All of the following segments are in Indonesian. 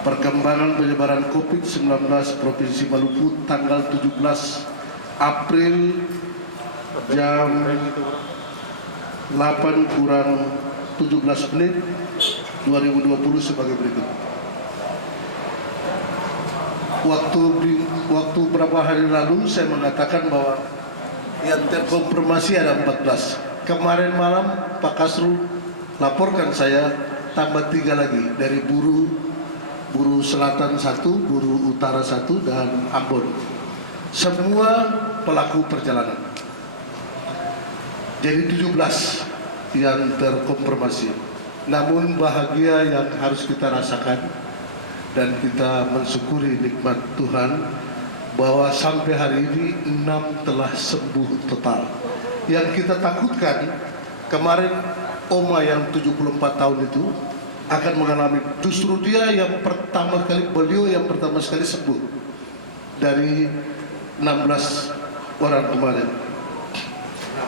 perkembangan penyebaran COVID-19 Provinsi Maluku tanggal 17 April jam 8 kurang 17 menit 2020 sebagai berikut. Waktu beberapa hari lalu saya mengatakan bahwa yang terkonfirmasi ada 14. Kemarin malam Pak Kasrul laporkan saya tambah 3 lagi dari Buru Selatan 1, Buru Utara 1 dan Ambon. Semua pelaku perjalanan. Jadi 17 yang terkonfirmasi. Namun bahagia yang harus kita rasakan dan kita mensyukuri nikmat Tuhan bahwa sampai hari ini 6 telah sembuh total. Yang kita takutkan kemarin Oma yang 74 tahun itu akan mengalami, justru dia yang pertama kali, beliau yang pertama sekali sembuh dari 16 orang kemarin.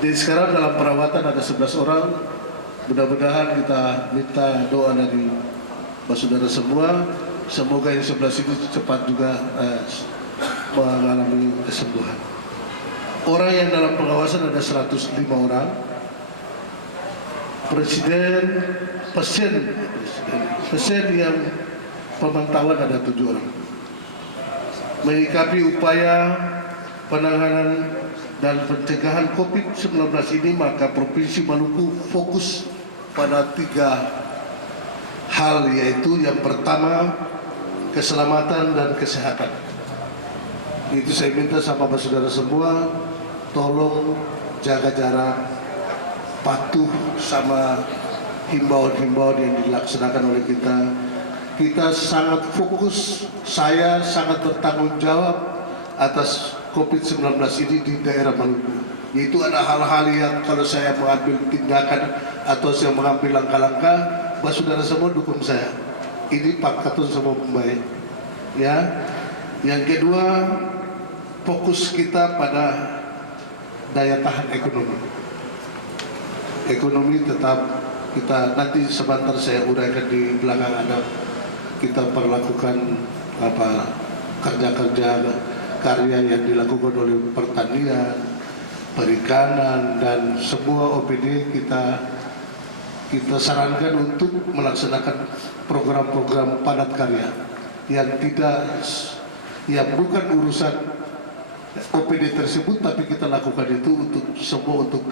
Jadi sekarang dalam perawatan ada 11 orang. Mudah-mudahan kita minta doa dari saudara semua, semoga yang 11 itu cepat juga mengalami kesembuhan. Orang yang dalam pengawasan ada 105 orang. Pasien yang pemantauan ada 7 orang. Menyikapi upaya penanganan dan pencegahan COVID-19 ini, maka Provinsi Maluku fokus pada 3 hal, yaitu yang pertama keselamatan dan kesehatan. Itu saya minta sama saudara semua, tolong jaga jarak, patuh sama himbauan-himbauan yang dilaksanakan oleh kita. Kita sangat fokus, saya sangat bertanggung jawab atas COVID-19 ini di daerah Maluku. Itu ada hal-hal yang kalau saya mengambil tindakan atau saya mengambil langkah-langkah, saudara semua dukung saya. Ini Pak Katun semua pembaik. Ya. Yang kedua, fokus kita pada daya tahan ekonomi. Ekonomi tetap kita, nanti sebentar saya uraikan di belakang ada, kita perlakukan kerja-kerja karya yang dilakukan oleh pertanian, perikanan dan semua OPD kita sarankan untuk melaksanakan program-program padat karya yang bukan urusan OPD tersebut, tapi kita lakukan itu untuk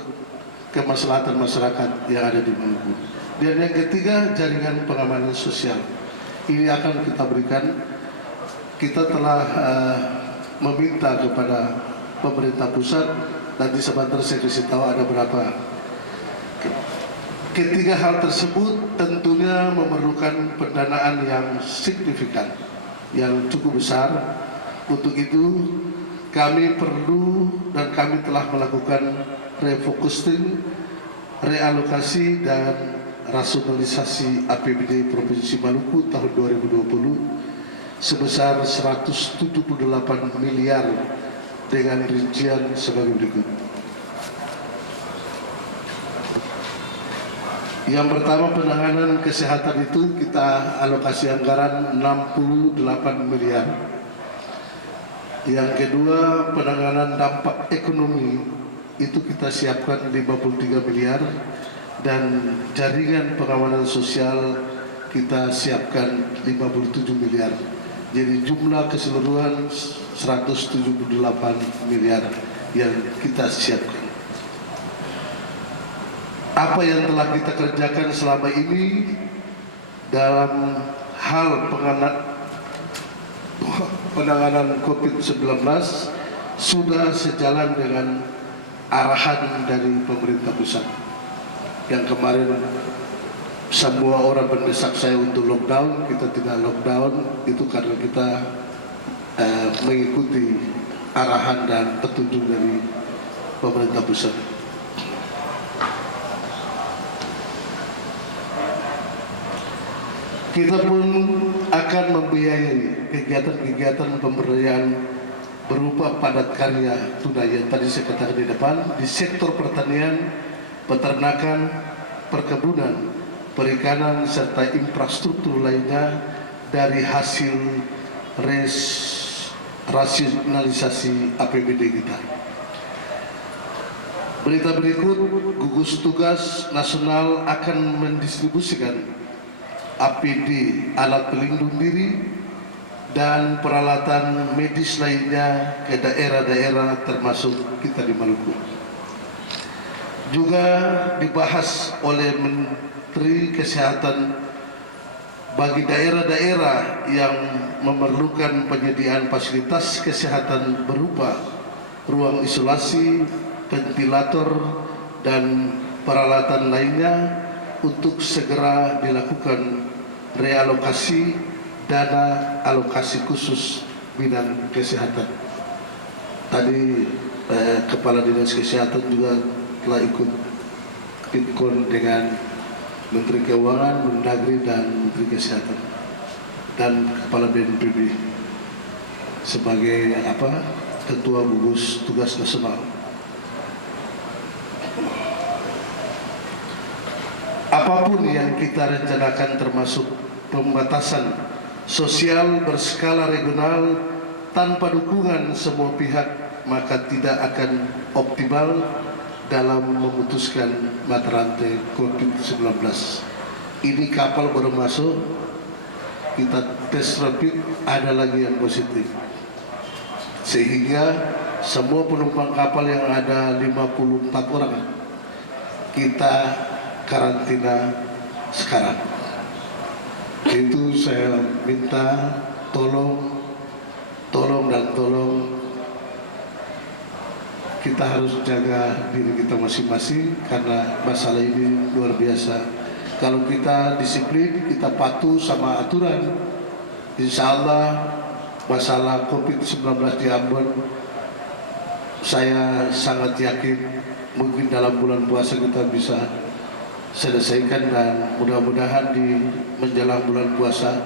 kemaslahatan masyarakat yang ada di Maluku. Dan yang ketiga, jaringan pengamanan sosial. Ini akan kita berikan. Kita telah meminta kepada pemerintah pusat, nanti sebentar saya kasih tahu ada berapa. Ketiga hal tersebut tentunya memerlukan pendanaan yang signifikan, yang cukup besar. Untuk itu kami perlu dan kami telah melakukan refocusing, realokasi dan rasionalisasi APBD Provinsi Maluku tahun 2020 sebesar 178 miliar dengan rincian sebagai berikut. Yang pertama, penanganan kesehatan itu kita alokasi anggaran 68 miliar. Yang kedua, penanganan dampak ekonomi itu kita siapkan 53 miliar, dan jaringan pengamanan sosial kita siapkan 57 miliar. Jadi jumlah keseluruhan 178 miliar yang kita siapkan. Apa yang telah kita kerjakan selama ini dalam hal penanganan COVID-19 sudah sejalan dengan arahan dari pemerintah pusat. Yang kemarin semua orang mendesak saya untuk lockdown, kita tidak lockdown, itu karena kita mengikuti arahan dan petunjuk dari pemerintah pusat. Kita pun akan membiayai kegiatan-kegiatan pemberdayaan berupa padat karya tunai yang tadi saya katakan di depan, di sektor pertanian, peternakan, perkebunan, perikanan, serta infrastruktur lainnya dari hasil rasionalisasi APBD kita. Berita berikut, gugus tugas nasional akan mendistribusikan APD, alat pelindung diri, dan peralatan medis lainnya ke daerah-daerah termasuk kita di Maluku. Juga dibahas oleh Menteri Kesehatan bagi daerah-daerah yang memerlukan penyediaan fasilitas kesehatan berupa ruang isolasi, ventilator, dan peralatan lainnya untuk segera dilakukan realokasi dana alokasi khusus bidang kesehatan. Tadi Kepala Dinas Kesehatan juga telah ikut pitkon dengan Menteri Keuangan, Mendagri, dan Menteri Kesehatan dan Kepala BNPB sebagai Ketua Gugus Tugas Nasional. Apapun yang kita rencanakan termasuk pembatasan sosial berskala regional tanpa dukungan semua pihak maka tidak akan optimal dalam memutuskan mata rantai COVID-19. Ini kapal baru masuk, kita tes rapid, ada lagi yang positif. Sehingga semua penumpang kapal yang ada 54 orang, kita karantina sekarang. Itu saya minta tolong kita harus jaga diri kita masing-masing karena masalah ini luar biasa. Kalau kita disiplin, kita patuh sama aturan, insya Allah masalah COVID-19 di Ambon saya sangat yakin mungkin dalam bulan puasa kita bisa selesaikan, dan mudah-mudahan di menjelang bulan puasa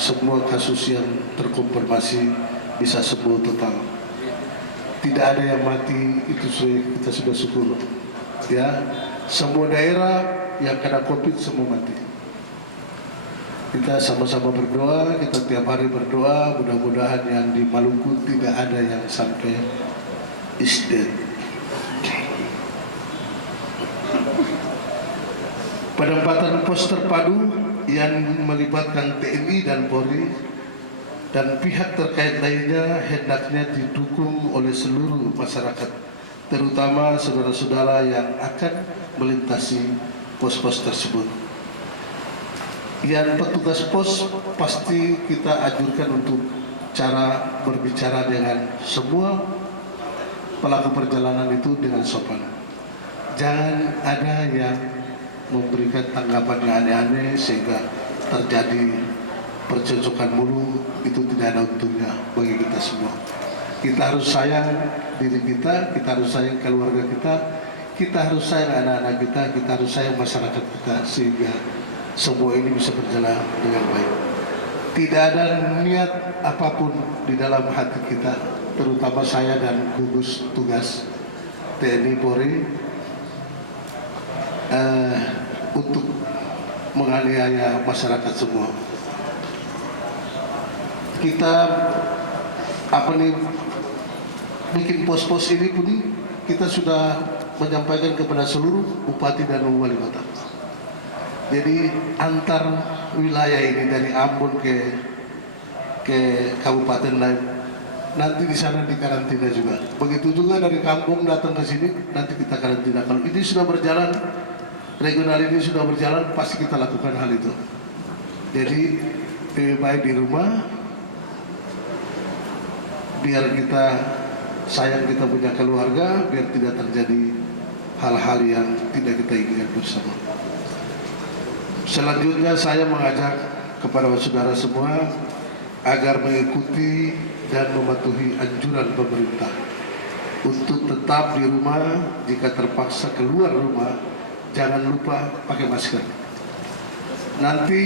semua kasus yang terkonfirmasi bisa sembuh total. Tidak ada yang mati, itu kita sudah syukur. Ya, semua daerah yang kena COVID semua mati. Kita sama-sama berdoa, kita tiap hari berdoa, mudah-mudahan yang di Maluku tidak ada yang sampai isdet. Penempatan pos terpadu yang melibatkan TNI dan Polri dan pihak terkait lainnya hendaknya didukung oleh seluruh masyarakat, terutama saudara-saudara yang akan melintasi pos-pos tersebut. Yang petugas pos pasti kita anjurkan untuk cara berbicara dengan semua pelaku perjalanan itu dengan sopan. Jangan ada yang memberikan tanggapan yang aneh-aneh sehingga terjadi percocokan mulu, itu tidak ada untungnya bagi kita semua. Kita harus sayang diri kita harus sayang keluarga kita harus sayang anak-anak kita harus sayang masyarakat kita sehingga semua ini bisa berjalan dengan baik. Tidak ada niat apapun di dalam hati kita, terutama saya dan gugus tugas TNI Polri untuk menganiaya masyarakat semua. Kita bikin pos-pos ini pun kita sudah menyampaikan kepada seluruh bupati dan wali kota. Jadi antar wilayah ini dari Ambon ke kabupaten lain nanti di sana dikarantina juga. Begitu juga dari kampung datang ke sini nanti kita karantina. Kalau ini sudah berjalan, regional ini sudah berjalan, pasti kita lakukan hal itu. Jadi lebih baik di rumah, biar kita sayang kita punya keluarga, biar tidak terjadi hal-hal yang tidak kita inginkan bersama. Selanjutnya saya mengajak kepada saudara semua agar mengikuti dan mematuhi anjuran pemerintah untuk tetap di rumah. Jika terpaksa keluar rumah, jangan lupa pakai masker. Nanti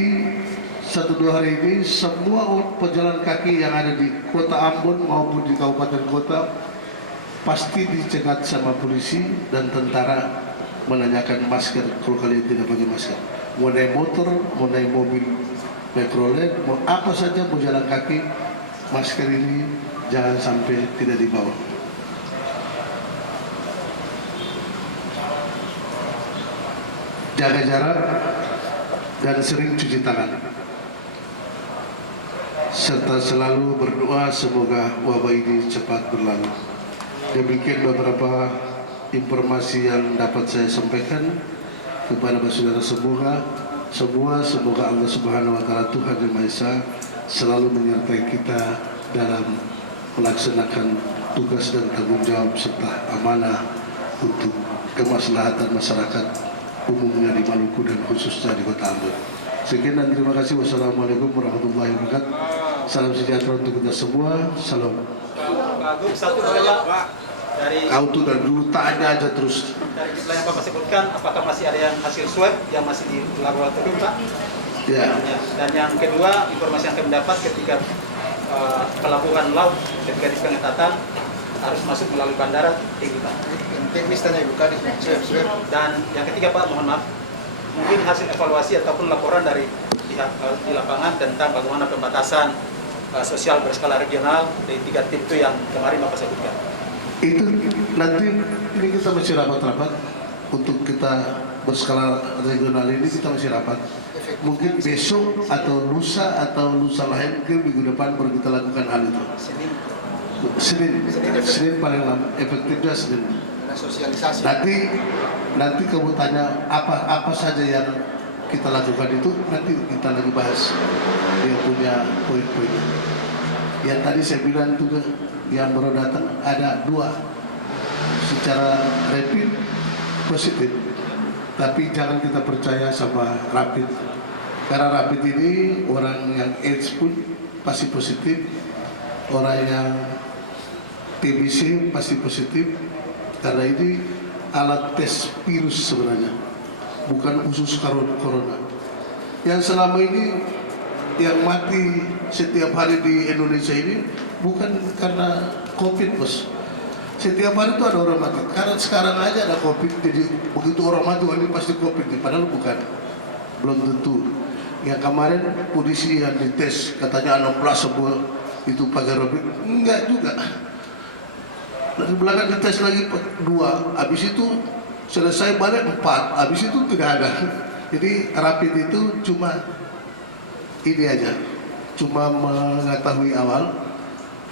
1-2 hari ini semua pejalan kaki yang ada di kota Ambon maupun di kabupaten kota pasti dicegat sama polisi dan tentara menanyakan masker kalau kalian tidak pakai masker. Mau naik motor, mau naik mobil mikrolet, mau apa saja, mau jalan kaki, masker ini jangan sampai tidak dibawa. Jaga jarak dan sering cuci tangan, serta selalu berdoa semoga wabah ini cepat berlalu. Demikian beberapa informasi yang dapat saya sampaikan kepada saudara semua. Semoga Allah Subhanahu wa Ta'ala, Tuhan Yang Maha Esa, selalu menyertai kita dalam melaksanakan tugas dan tanggung jawab serta amanah untuk kemaslahatan masyarakat umumnya di Maluku dan khususnya di Kota Ambon. Sekian dan terima kasih. Wassalamualaikum warahmatullahi wabarakatuh. Salam sejahtera untuk kita semua. Salam. Pak Gub, satu saja Pak, dari Kau tuh dan dulu tanya aja terus. dari jumlah yang Bapak sebutkan, apakah masih ada yang hasil swab yang masih di laboratorium Pak? Ya. Ya. Dan yang kedua, informasi yang kami dapat ketika pelabuhan laut ketika di pengetatan harus masuk melalui bandara tinggi Pak. Teknis tanya Ibu Kadis, swab. Dan yang ketiga Pak, mohon maaf, mungkin hasil evaluasi ataupun laporan dari pihak di lapangan tentang bagaimana pembatasan sosial berskala regional dari 3 tim itu yang kemarin Bapak sebutkan. Itu nanti ini kita masih rapat-rapat untuk kita berskala regional ini, kita masih rapat. Mungkin besok atau lusa lain, mungkin minggu depan baru kita lakukan hal itu. Senin paling lama, efektifnya Senin. Sosialisasi. Nanti kamu tanya apa saja yang kita lakukan itu, nanti kita lagi bahas. Dia punya poin-poin. Yang tadi saya bilang juga, yang baru datang ada 2 secara rapid positif, tapi jangan kita percaya sama rapid, karena rapid ini orang yang AIDS pun pasti positif, orang yang TBC pasti positif, karena ini alat tes virus sebenarnya, bukan khusus corona. Yang selama ini yang mati setiap hari di Indonesia ini bukan karena COVID, bos. Setiap hari itu ada orang mati. Karena sekarang aja ada COVID, jadi begitu orang mati, ini pasti COVID. Padahal bukan, belum tentu. Yang kemarin polisi yang dites katanya 16 semua itu pakai rapid, enggak juga. Dari belakang dites lagi 2, habis itu selesai balik 4, habis itu tidak ada. Jadi rapid itu cuma ini aja, cuma mengetahui awal,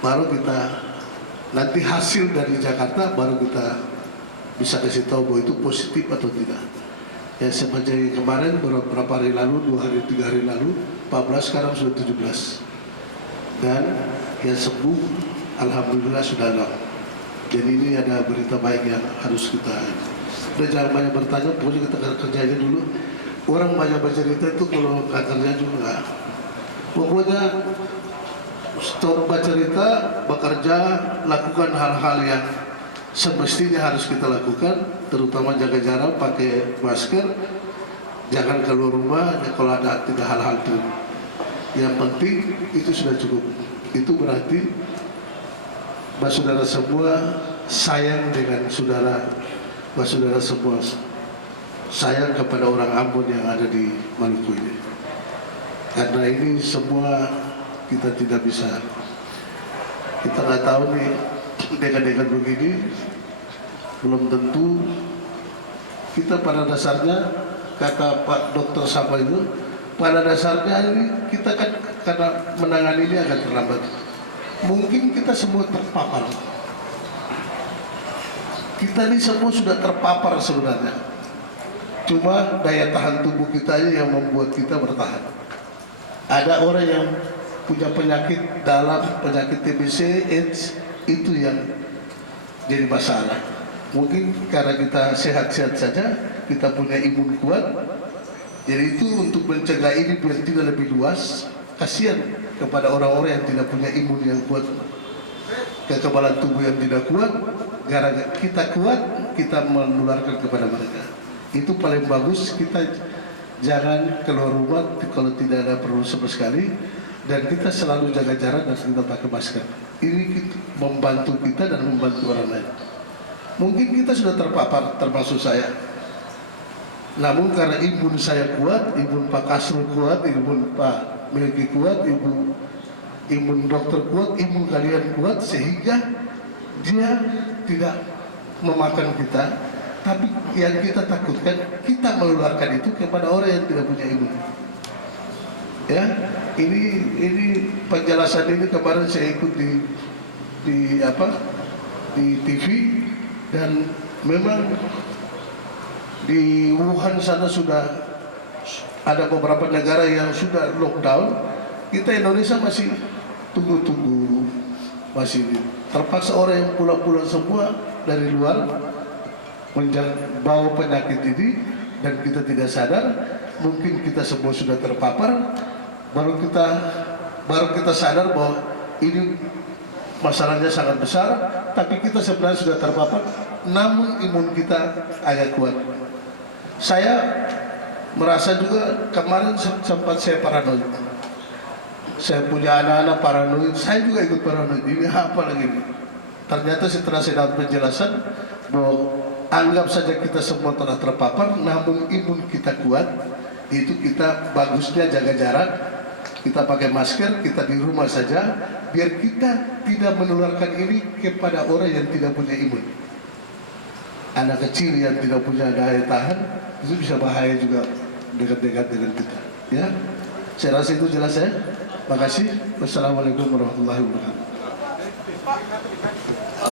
baru kita nanti hasil dari Jakarta baru kita bisa kasih tahu bahwa itu positif atau tidak. Ya seperti kemarin beberapa hari lalu, 2 hari 3 hari lalu 14, sekarang sudah 17, dan yang sembuh alhamdulillah sudah 6. Jadi ini ada berita baik yang harus kita, udah jangan banyak bertanya, pokoknya kita kerja aja dulu. Orang banyak bercerita itu kalau nggak kerja juga nggak. Pokoknya stop bercerita, bekerja, lakukan hal-hal yang semestinya harus kita lakukan, terutama jaga jarak, pakai masker, jangan keluar rumah. Ya, kalau ada 3 hal-hal itu yang penting, itu sudah cukup. Itu berarti saudara semua sayang dengan saudara semua, sayang kepada orang Ambon yang ada di Maluku ini. Karena ini semua kita tidak bisa, kita nggak tahu nih dengan begini, belum tentu kita pada dasarnya, kata Pak Dokter Sapa itu, pada dasarnya ini kita kan karena menangani ini agak terlambat. Mungkin kita semua terpapar. Kita ini semua sudah terpapar sebenarnya. Cuma daya tahan tubuh kita aja yang membuat kita bertahan. Ada orang yang punya penyakit dalam, penyakit TBC, AIDS, itu yang jadi masalah. Mungkin karena kita sehat-sehat saja, kita punya imun kuat. Jadi itu untuk mencegah ini biar tidak lebih luas. Kasihan kepada orang-orang yang tidak punya imun yang kuat, kekebalan tubuh yang tidak kuat. Gara-gara kita kuat, kita menularkan kepada mereka. Itu paling bagus, kita jangan keluar rumah kalau tidak ada perlu sama sekali, dan kita selalu jaga jarak dan kita pakai masker. Ini membantu kita dan membantu orang lain. Mungkin kita sudah terpapar, termasuk saya. Namun karena imun saya kuat, imun Pak Kasrul kuat, imun Pak memiliki kuat, imun dokter kuat, imun kalian kuat, sehingga dia tidak memakan kita. Tapi yang kita takutkan, kita menularkan itu kepada orang yang tidak punya imun. Ya, ini penjelasan ini kemarin saya ikut di TV, dan memang di Wuhan sana sudah ada beberapa negara yang sudah lockdown. Kita Indonesia masih tunggu-tunggu, masih terpaksa orang yang pulang-pulang semua dari luar bawa penyakit ini, dan kita tidak sadar. Mungkin kita semua sudah terpapar, baru kita sadar bahwa ini masalahnya sangat besar. Tapi kita sebenarnya sudah terpapar, namun imun kita agak kuat. Saya merasa juga kemarin sempat saya paranoid. Saya punya anak-anak paranoid, saya juga ikut paranoid. Ini apa lagi ini? Ternyata setelah saya dapat penjelasan bahwa anggap saja kita semua telah terpapar, namun imun kita kuat, itu kita bagusnya jaga jarak, kita pakai masker, kita di rumah saja, biar kita tidak menularkan ini kepada orang yang tidak punya imun. Anak kecil yang tidak punya daya tahan, itu bisa bahaya juga dekat-dekat dengan kita. Ya, saya rasa itu jelas ya. Makasih. Wassalamualaikum warahmatullahi wabarakatuh.